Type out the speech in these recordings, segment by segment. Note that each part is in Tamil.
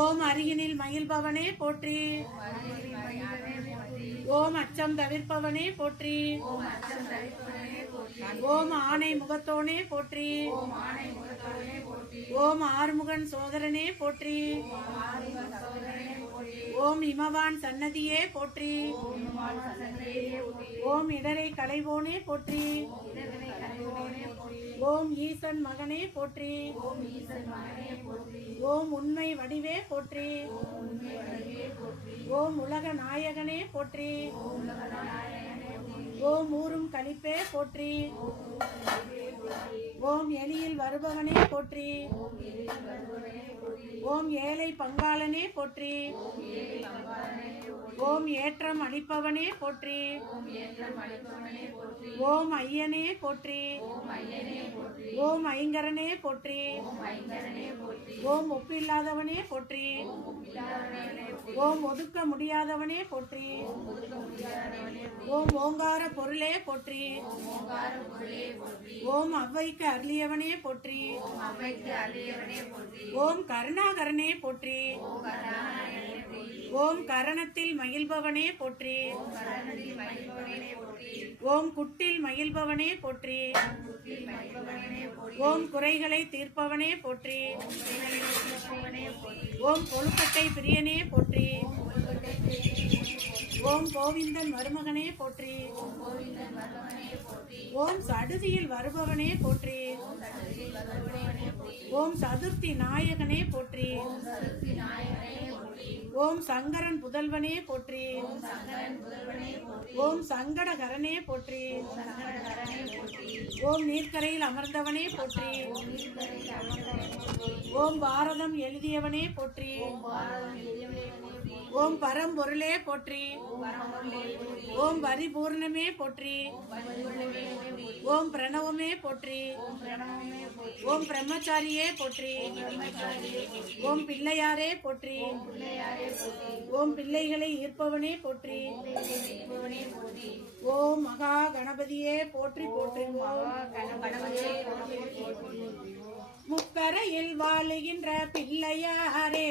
ஓம் அருகினில் மகிழ்பவனே போற்றி. ஓம் அச்சம் தவிர்ப்பவனே போற்றி. ஓம் ஆனை முகத்தோனே போற்றி. ஓம் ஆறுமுகன் சோதரனே போற்றி. ஓம் இமவான் சன்னதியே போற்றி. ஓம் இடரை களைவோனே போற்றி. ஓம் ஈசன் மகனே போற்றி. ஓம் உண்மை வடிவே போற்றி. ஓம் உலக நாயகனே போற்றி. ஓம் ஊரும் கழிப்பே போற்றி. ஓம் எலியில் வருபவனே போற்றி. ஓம் ஏழை பங்காளனே போற்றி. ஓம் ஏற்றம் அளிப்பவனே போற்றி. ஓம் ஐயனே போற்றி. ஓம் ஐங்கரனே போற்றி. ஓம் ஒப்பில்லாதவனே போற்றி. ஓம் ஒதுக்க முடியாதவனே போற்றி. ஓம் ஓங்கார பொருளே போற்றி. ஓம் அவ்வைக்கு அருளியவனே போற்றி. ஓம் கருணாகரனே போற்றி. ஓம் கரணத்தில் மகிழ்பவனே போற்றி. ஓம் குட்டில் மகிழ்பவனே போற்றி. ஓம் குறைகளை தீர்ப்பவனே போற்றி. ஓம் கொழுக்கட்டை பிரியனே போற்றி. ஓம் கோவிந்தன் மருமகனே போற்றி. ஓம் சடுதியில் வருபவனே போற்றி. ஓம் சதுர்த்தி நாயகனே போற்றி ஓம் சங்கரன் புதல்வனே போற்றி ஓம் சங்கடகரனே போற்றி ஓம் நீர்க்கரையில் அமர்ந்தவனே போற்றி ஓம் பாரதம் எழுதியவனே போற்றி ஓம் பரம்பொருளே போற்றி ஓம் பரிபூர்ணமே போற்றி ஓம் பிரணவமே போற்றி. ஓம் பிரம்மச்சாரியே போற்றி. ஓம் பிள்ளையாரே போற்றி. ஓம் பிள்ளைகளை ஈர்ப்பவனே போற்றி. ஓம் மகா கணபதியே போற்றி போற்றி. முக்கரையில் வாழுகின்ற பிள்ளையாரே.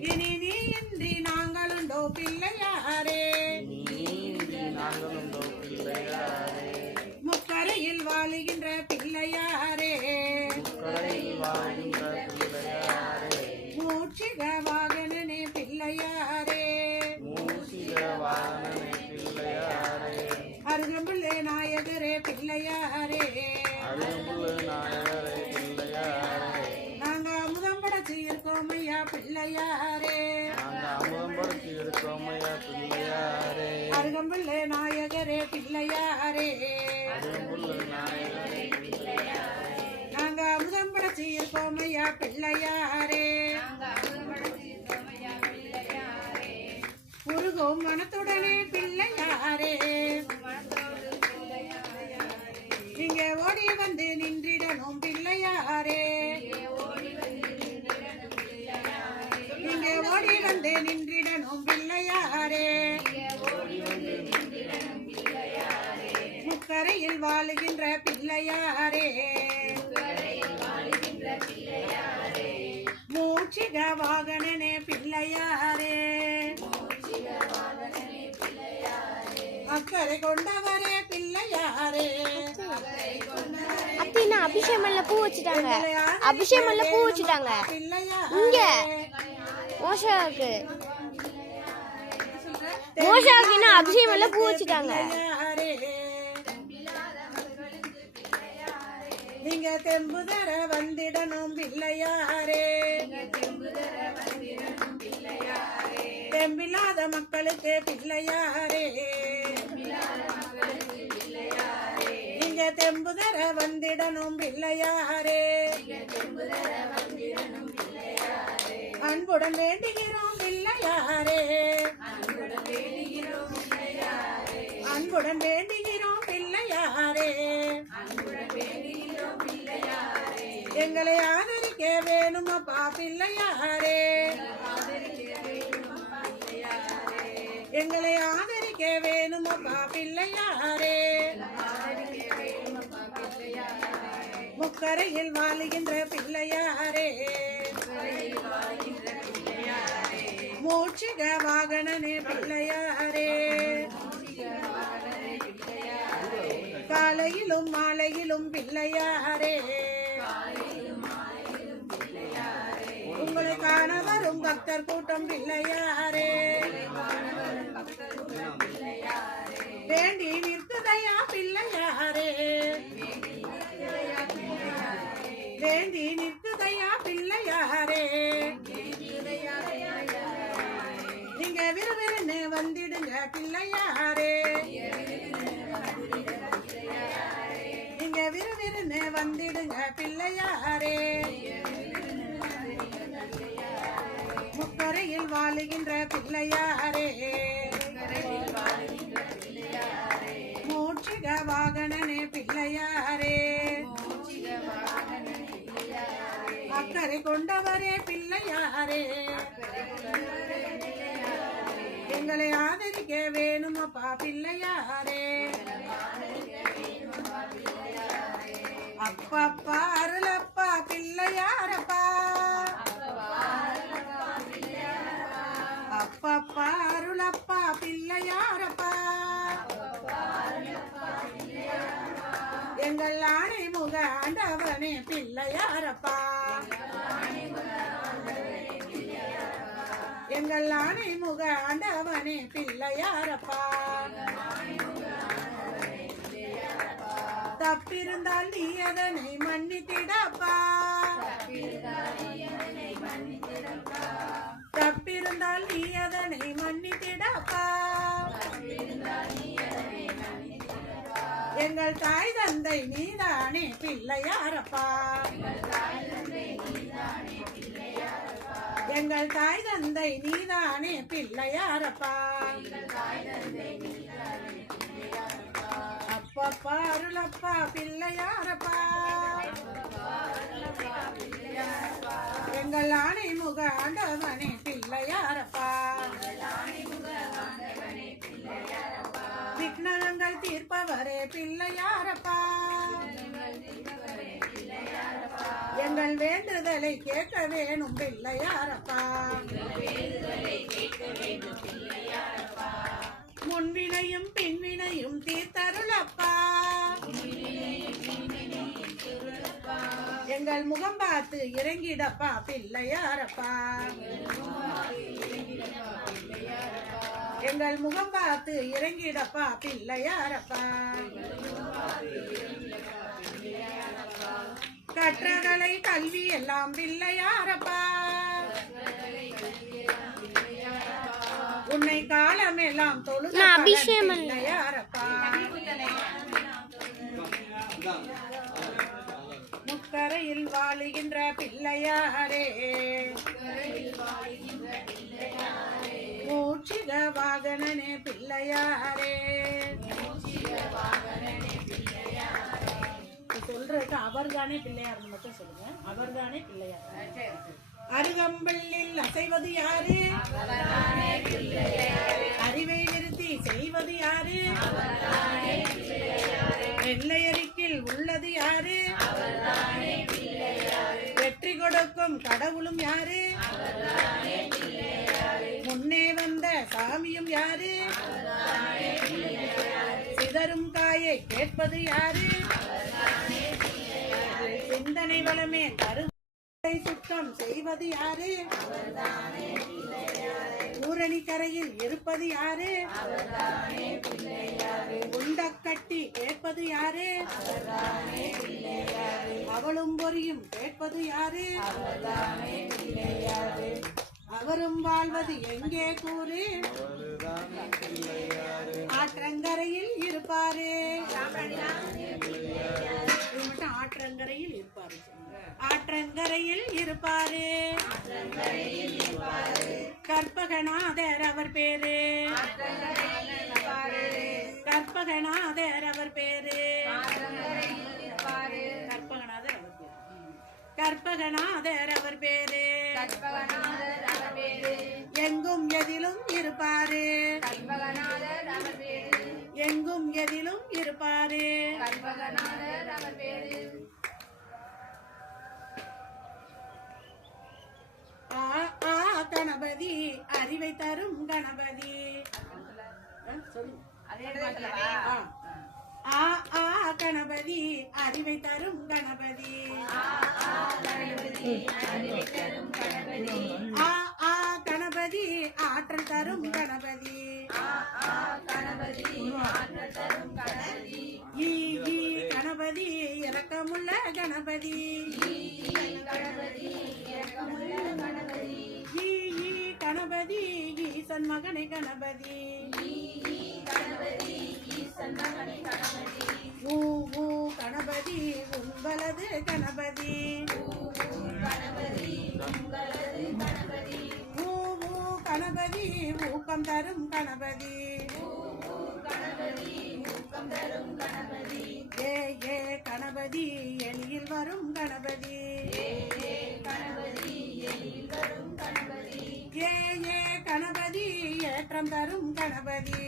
இனி நீ இன்றி நாங்களுண்டோ பிள்ளையாரே. முக்கரையில் வாழுகின்ற பிள்ளையாரே. மூச்சிக வாகனனே பிள்ளையாரே. அருகம்புள்ளே நாயகரே பிள்ளையாரே. நாயகரே ஐயா பிள்ளையாரே நாயகரே பிள்ளையாரே. நாங்க அமுதம் படைச்சு இருக்கோம் பிள்ளையாரே. உருகும் மனத்துடனே பிள்ளையாரே. அக்கறை கொண்டவரே பிள்ளையாரே. அத்தினா அபிஷேகம்ல பூ வச்சுட்டாங்க. அபிஷேகம்ல பூ வச்சுட்டாங்க. இங்க. மோஷாவுக்கு. மோஷாவுக்கு அபிஷேகம்ல பூ வச்சுட்டாங்க. நீங்க தெம்பு தர வந்திடணும் பிள்ளையாரே. தெம்பில்லாத மக்களுக்கு பிள்ளையாரே. நீங்க தெம்பு தர பிள்ளையாரே. அன்புடன் வேண்டுகிறோம் பிள்ளையாரே. அன்புடன் வேண்டுகிறோம் பிள்ளையாரே. எங்களை ஆதரிக்க வேணுமப்பா பிள்ளையாரே. கரையில் வாழுகின்ற பிள்ளையாரே. மூச்சிக வாகனனே பிள்ளையாரே. காலையிலும் மாலையிலும் பிள்ளையாரே. உங்களை காண வரும் பக்தர் கூட்டம் பிள்ளையாரே. வந்திடுங்க பிள்ளையாரே. நீங்க விறுவிறுன்னு வந்திடுங்க பிள்ளையாரே. முக்கரையில் வாழுகின்ற பிள்ளையாரே. மூச்சிக வாகனனே பிள்ளையாரே. அக்கறை கொண்டவரே பிள்ளையாரே. எங்களை ஆதரிக்க வேணுமப்பா பிள்ளையாரே. அப்பப்பா அருளப்பா பிள்ளையாரப்பா. அப்பப்பா அருளப்பா பிள்ளையாரப்பா. எங்கள் ஆணை முக ஆண்டவனே பிள்ளையாரப்பா. எங்கள் ஆணை முக ஆண்டவனே பிள்ளையாரப்பா. தப்பிருந்தால் நீ அதனை மன்னித்திடப்பா. தப்பிருந்தால் நீ அதனை மன்னித்திடப்பா. எங்கள் தாய் தந்தை நீதானே பிள்ளையாரப்பா. எங்கள் தாய் தந்தை நீதானே பிள்ளையாரப்பா. அப்பப்பா அருளப்பா பிள்ளையாரப்பா. எங்கள் ஆணை முக ஆண்டவனே பிள்ளையாரப்பா. விக்னங்கள் தீர்ப்பவரே பிள்ளையாரப்பா. வேண்டுதலை கேட்க வேணும் பிள்ளையாரப்பா முன்வினையும் பின்வினையும் தீர்த்தருளப்பா. எங்கள் முகம் பார்த்து இறங்கிடப்பா பிள்ளையாரப்பா. எங்கள் முகம் பார்த்து இறங்கிடப்பா பிள்ளையாரப்பா. கற்றகளை கல்வி எல்லாம் பிள்ளையாரப்பா உன்னை காலமெல்லாம் தொழுத நான் பலன் அபிஷேகம். பிள்ளையாரப்பா முக்கரையில் வாழுகின்ற பிள்ளையாரே. மூச்சிக வாகனனே பிள்ளையாரே. சொல்றதுக்கு அவர்தானே பிள்ளையார் மட்டும் சொல்லுங்க. அவர்தானே பிள்ளையார். அருகம்பல்லில் அசைவது யாரு? அறிவை நிறுத்தி செய்வது யாரு? எல்லையறிக்கில் உள்ளது யாரு? வெற்றி கொடுக்கும் கடவுளும் யாரு? முன்னே வந்த சாமியும் யாரு? சிதறும் காயை கேட்பது யாரு? வளமே கருவை சுத்தம் செய்வது யாரு? ஊரணி கரையில் இருப்பது யாரு? உண்டக்கட்டி கேட்பது யாரு? அவளும் பொரியும் கேட்பது யாரு? அவரும் வாழ்வது எங்கே கூறு? ஆற்றங்கரையில் இருப்பாரு. ஆற்றங்கரையில் இருப்பாரு ஆற்றங்கரையில் இருப்பாரு. கற்பகநாதர் அவர் பேரு. கற்பகநாதர் அவர் பேரு. கற்பகநாதர் அவர் பேரு. கற்பகநாதர் அவர் பேரு. கணபதி ஆ, ஆ. கணபதி அறிவை தரும் கணபதி. ஆ ஆ கணபதி ஆற்றல் தரும் கணபதி. ஈ ஈ கணபதி இரக்கமுள்ள கணபதி. ஈ கணபதி ஈசன் மகனை கணபதி. ஊ ஊ கணபதி உங்களது கணபதி. ஊ ஊ கணபதி ஊக்கம் தரும் கணபதி. ஏ ஏ கணபதி. ஏற்றம் தரும் கணபதி.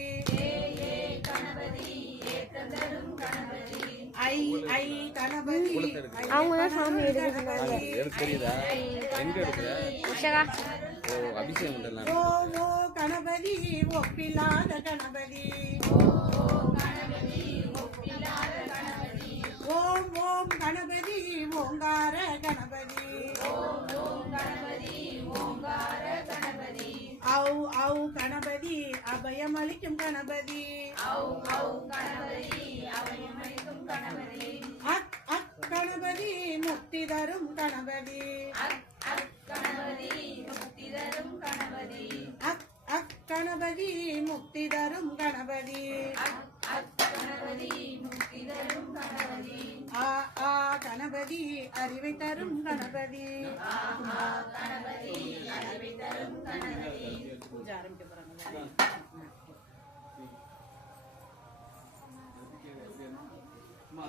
ஐ ஐ கணபதி. அவங்க தான் சாமி எடுக்கிறாங்க எடுத்து தெரியுதா? எங்க எடுக்கிற? உஷகா ஓ கணபதி கணபதி. ஓம் ஓம் கணபதி ஓங்கார கணபதி. அபயம் அளிக்கும் கணபதி. அக் அக் கணபதி முக்தி தரும் கணபதி. அக் அக் கணபதி முக்தி தரும் கணபதி. ஆ ஆ கணபதி அறிவை தரும் கணபதி. பூஜை ஆரம்பிக்க போறாங்க. మా